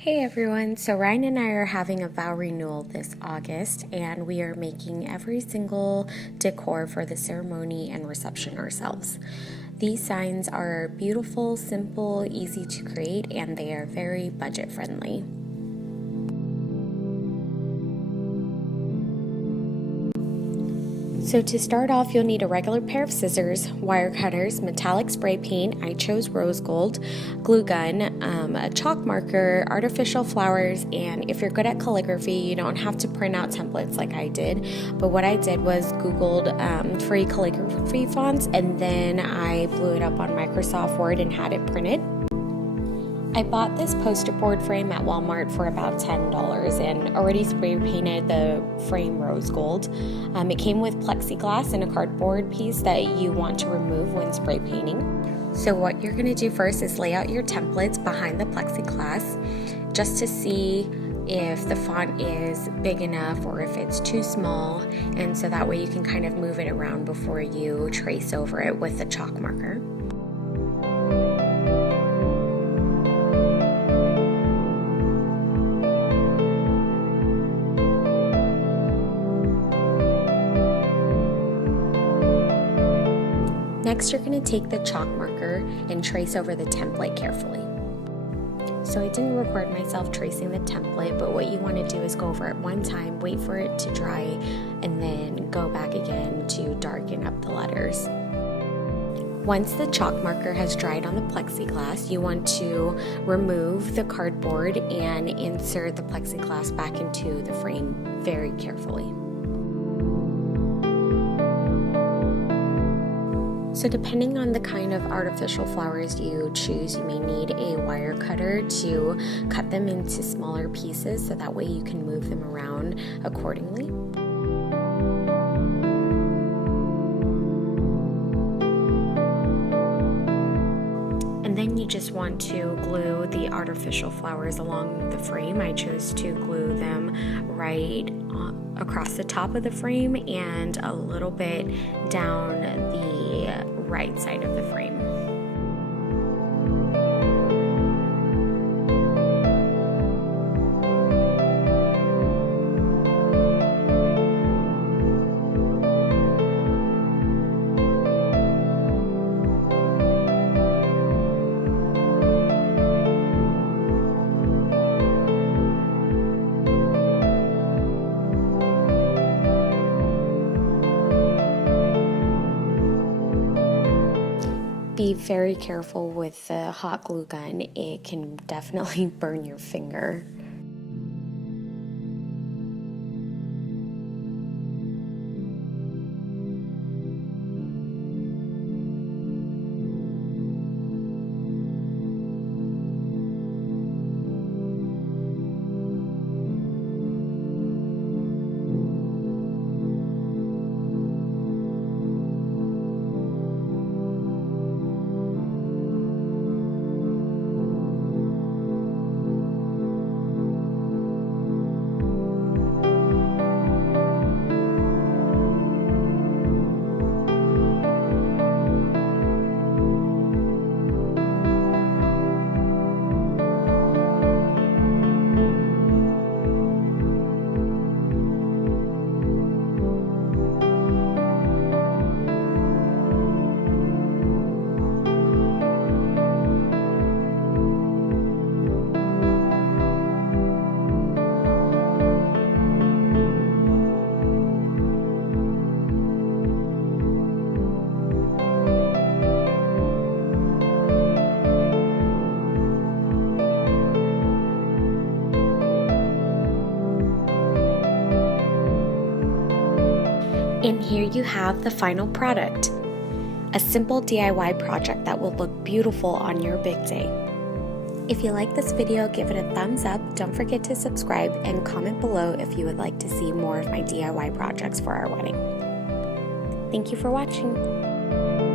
Hey everyone, so Ryan and I are having a vow renewal this August, and we are making every single decor for the ceremony and reception ourselves. These signs are beautiful, simple, easy to create, and they are very budget friendly. So to start off, you'll need a regular pair of scissors, wire cutters, metallic spray paint, I chose rose gold, glue gun, a chalk marker, artificial flowers, and if you're good at calligraphy, you don't have to print out templates like I did. But what I did was Googled free calligraphy fonts, and then I blew it up on Microsoft Word and had it printed. I bought this poster board frame at Walmart for about $10 and already spray painted the frame rose gold. It came with plexiglass and a cardboard piece that you want to remove when spray painting. So what you're going to do first is lay out your templates behind the plexiglass just to see if the font is big enough or if it's too small, and so that way you can kind of move it around before you trace over it with the chalk marker. Next, you're going to take the chalk marker and trace over the template carefully. So I didn't record myself tracing the template, but what you want to do is go over it one time, wait for it to dry, and then go back again to darken up the letters. Once the chalk marker has dried on the plexiglass, you want to remove the cardboard and insert the plexiglass back into the frame very carefully. So depending on the kind of artificial flowers you choose, you may need a wire cutter to cut them into smaller pieces so that way you can move them around accordingly. And then you just want to glue the artificial flowers along the frame. I chose to glue them right across the top of the frame and a little bit down the right side of the frame. Be very careful with the hot glue gun. It can definitely burn your finger. And here you have the final product, a simple DIY project that will look beautiful on your big day. If you like this video, give it a thumbs up, don't forget to subscribe, and comment below if you would like to see more of my DIY projects for our wedding. Thank you for watching.